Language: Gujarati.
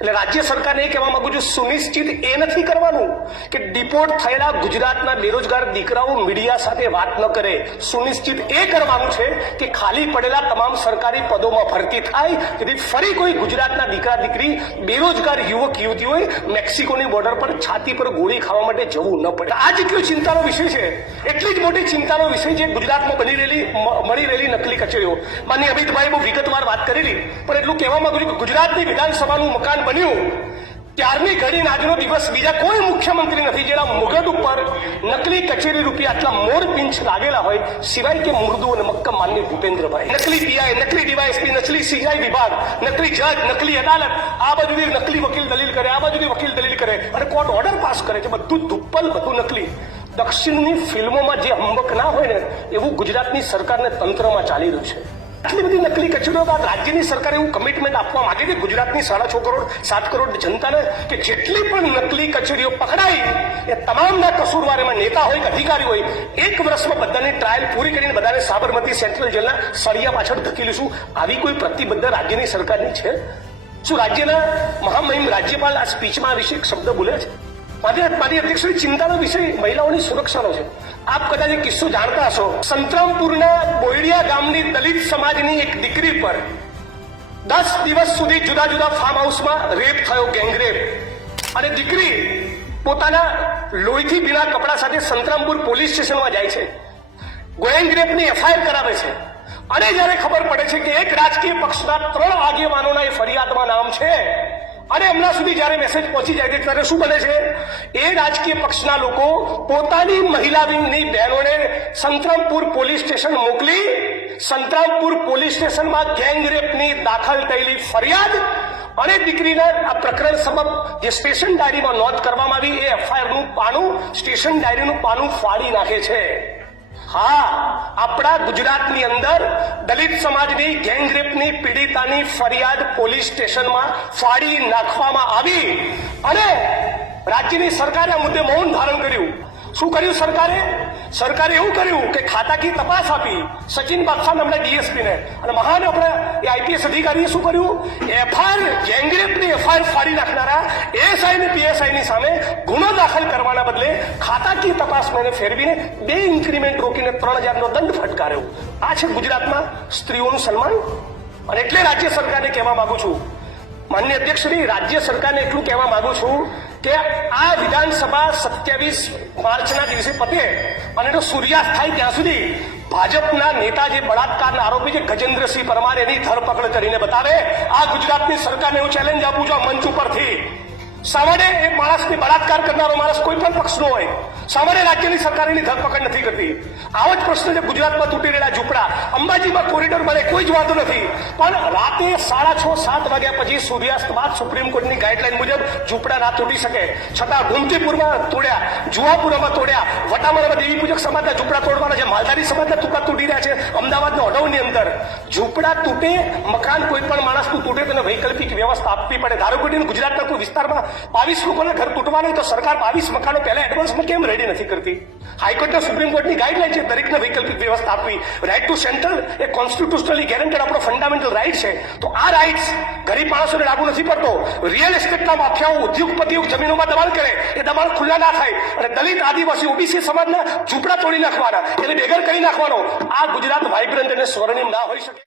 એટલે રાજ્ય સરકારને એ કહેવા માંગુ છું, સુનિશ્ચિત એ નથી કરવાનું કે ડિપોર્ટ થયેલા ગુજરાતના બેરોજગાર દીકરાઓ મીડિયા સાથે વાત ન કરે. સુનિશ્ચિત એ કરવાનું છે કે ખાલી પડેલા તમામ સરકારી પદોમાં ભરતી થાય, જેથી ફરી કોઈ ગુજરાતના દીકરા દીકરી બેરોજગાર યુવક યુવતીઓએ મેક્સિકોની બોર્ડર પર છાતી પર ગોળી ખાવા માટે જવું ન પડે. આ જેટલો ચિંતાનો વિષય છે, એટલી જ મોટી ચિંતાનો વિષય છે ગુજરાતમાં મળી રહેલી નકલી કચેરીઓ. માનનીય અમિતભાઈ બહુ વિગતવાર વાત કરેલી, પણ એટલું કહેવા માંગુ છું કે ગુજરાતની વિધાનસભાનું મકાન બન્યું ત્યારની ઘડીને આજનો દિવસ બીજા કોઈ મુખ્યમંત્રી નથી જેના મુગટ ઉપર નકલી કચેરી રૂપિયા આટલા મોર પિંચ લાગેલા હોય, સિવાય કે મુર્દુ અને મક્કમ માનનીય ભૂપેન્દ્રભાઈ. નકલી પીઆઈ, નકલી ડીવાયએસપી, નકલી સીઆઈ વિભાગ, નકલી જજ, નકલી અદાલત, આ બાજુથી નકલી વકીલ દલીલ કરે, આ બાજુથી વકીલ દલીલ કરે અને કોર્ટ ઓર્ડર પાસ કરે છે. બધું ધુપ્પલ, બધું નકલી. દક્ષિણની ફિલ્મોમાં જે હંબક ના હોય ને એવું ગુજરાતની સરકારને તંત્રમાં ચાલી રહ્યું છે. આટલી બધી નકલી કચેરીઓ બાદ રાજ્યની સરકાર એવું કમિટમેન્ટ આપવા માંગે છે ગુજરાતની 6.5 કરોડ 7 કરોડ જનતાને કે જેટલી પણ નકલી કચેરીઓ પકડાઈ એ તમામના કસૂરવાર, એમાં નેતા હોય કે અધિકારી હોય, 1 વર્ષમાં બધાની ટ્રાયલ પૂરી કરીને બધાને સાબરમતી સેન્ટ્રલ જેલના સળિયા પાછળ ધકેલીશું. આવી કોઈ પ્રતિબદ્ધ રાજ્યની સરકારની છે? શું રાજ્યના મહામહિમ રાજ્યપાલ આ સ્પીચમાં આ વિશે એક શબ્દ બોલે છે? મારી અધ્યક્ષની ચિંતાનો વિષય મહિલાઓની સુરક્ષાનો છે. આપ કદાચ એક કિસ્સો જાણતા હશો. સંતરામપુરના બોયડિયા ગામની દલિત સમાજની એક દીકરી પર 10 દિવસ સુધી જુદા જુદા ફાર્મ હાઉસમાં રેપ થયો, ગેંગરેપ. અને દીકરી પોતાના લોહીથી ભીના કપડા સાથે સંતરામપુર પોલીસ સ્ટેશનમાં જાય છે, ગેંગરેપની એફઆઈઆર કરાવે છે. અને જયારે ખબર પડે છે કે એક રાજકીય પક્ષના 3 આગેવાનોના એ ફરિયાદમાં નામ છે અને હમણાં સુધી જયારે મેસેજ પહોંચી જાય છે ત્યારે શું બને છે? એ રાજકીય પક્ષના લોકો પોતાની મહિલા વિંગની બહેનોને સંતરામપુર પોલીસ સ્ટેશન મોકલી સંતરામપુર પોલીસ સ્ટેશનમાં ગેંગરેપની દાખલ થયેલી ફરિયાદ અને દીકરીના આ પ્રકરણ સબબ જે સ્ટેશન ડાયરીમાં નોંધ કરવામાં આવી એ એફઆઈઆરનું પાનું, સ્ટેશન ડાયરીનું પાનું ફાડી નાખે છે. હા, આપણા ગુજરાતની અંદર દલિત સમાજની ગેંગરેપની પીડિતાની ફરિયાદ પોલીસ સ્ટેશનમાં ફાડી નાખવામાં આવી અને રાજ્યની સરકારે આ મુદ્દે મૌન ધારણ કર્યું. શું કર્યું સરકારે એવું કર્યું કે ખાતાકી તપાસ આપી સચિન બાદશાહ નામના ડીએસપીને, અને મહાન આપણા એ આઈપીએસ અધિકારીએ શું કર્યું? એફઆઈઆર, ગેંગરેપની એફઆઈઆર ફાડી નાખનારા એએસઆઈ અને પીએસઆઈની સામે ગુનો દાખલ કરવાના બદલે ખાતાકી તપાસ મેને ફેરવીને 2 ઇન્ક્રીમેન્ટ રોકીને 3000નો દંડ ફટકાર્યો. આ છે ગુજરાતમાં સ્ત્રીઓનું સન્માન. અને એટલે રાજ્ય સરકારને કહેવા માંગુ છું, માનનીય અધ્યક્ષશ્રી, રાજ્ય સરકારને એટલું કહેવા માંગુ છું કે આ વિધાનસભા 27 માર્ચના દિવસે પતે અને એનો સૂર્યાસ્ત થાય ત્યાં સુધી ભાજપના નેતા જે બળાત્કારના આરોપી છે ગજેન્દ્રસિંહ પરમાર, એની ધરપકડ કરીને બતાવે. આ ગુજરાતની સરકારને હું ચેલેન્જ આપું છું આ મંચ ઉપરથી. સામાન્ય એ માણસને બળાત્કાર કરનારો માણસ કોઈ પણ પક્ષનો હોય, સામાન્ય રાજ્યની સરકાર એની ધરપકડ નથી કરતી. આવો જ પ્રશ્ન છે ગુજરાતમાં તૂટી રહેલા ઝૂંપડા. અંબાજીમાં કોરિડોર બને, કોઈ જ વાંધો નથી, પણ રાતે 6:30-7 વાગ્યા પછી સૂર્યાસ્ત બાદ સુપ્રીમ કોર્ટની ગાઈડલાઈન મુજબ ઝૂંપડા ના તૂટી શકે. છતાં ગોમતીપુરમાં તોડ્યા, જુહાપુરામાં તોડ્યા, વટામણામાં દેવી પૂજક સમાજના ઝૂંપડા તોડવાના છે, માલધારી સમાજના ટુકડા તૂટી રહ્યા છે. અમદાવાદના ઓઢવની અંદર ઝૂંપડા તૂટે, મકાન કોઈ પણ માણસનું તૂટે તેને વૈકલ્પિક વ્યવસ્થા આપવી પડે. ધારો કે ગુજરાતના કોઈ વિસ્તારમાં 22 લોકોના ઘર તૂટવાના તો સરકાર 22 મકાનો પહેલા એડવાન્સમાં કેમ રેડી નથી કરતી? હાઈકોર્ટના સુપ્રીમ કોર્ટની ગાઈડલાઈન છે દરેકને વૈકલ્પિક વ્યવસ્થા આપવી. રાઇટ ટુ સેન્ટર એ કોન્સ્ટિટ્યુશનલી ગેરંટેડ આપણો ફંડામેન્ટલ રાઇટ છે. તો આ રાઇટ્સ ગરીબ માણસોને લાગુ નથી પડતો. રિયલ એસ્ટેટના માફિયાઓ, ઉદ્યોગપતિઓ જમીનોમાં દબાણ કરે, એ દબાણ ખુલ્લા ના થાય અને દલિત, આદિવાસી, ઓબીસી સમાજના ઝૂંપડા તોડી નાખવાના, એને બેઘર કરી નાખવાનો. આ ગુજરાત વાઇબ્રન્ટ અને સ્વર્ણિમ ના હોઈ શકે.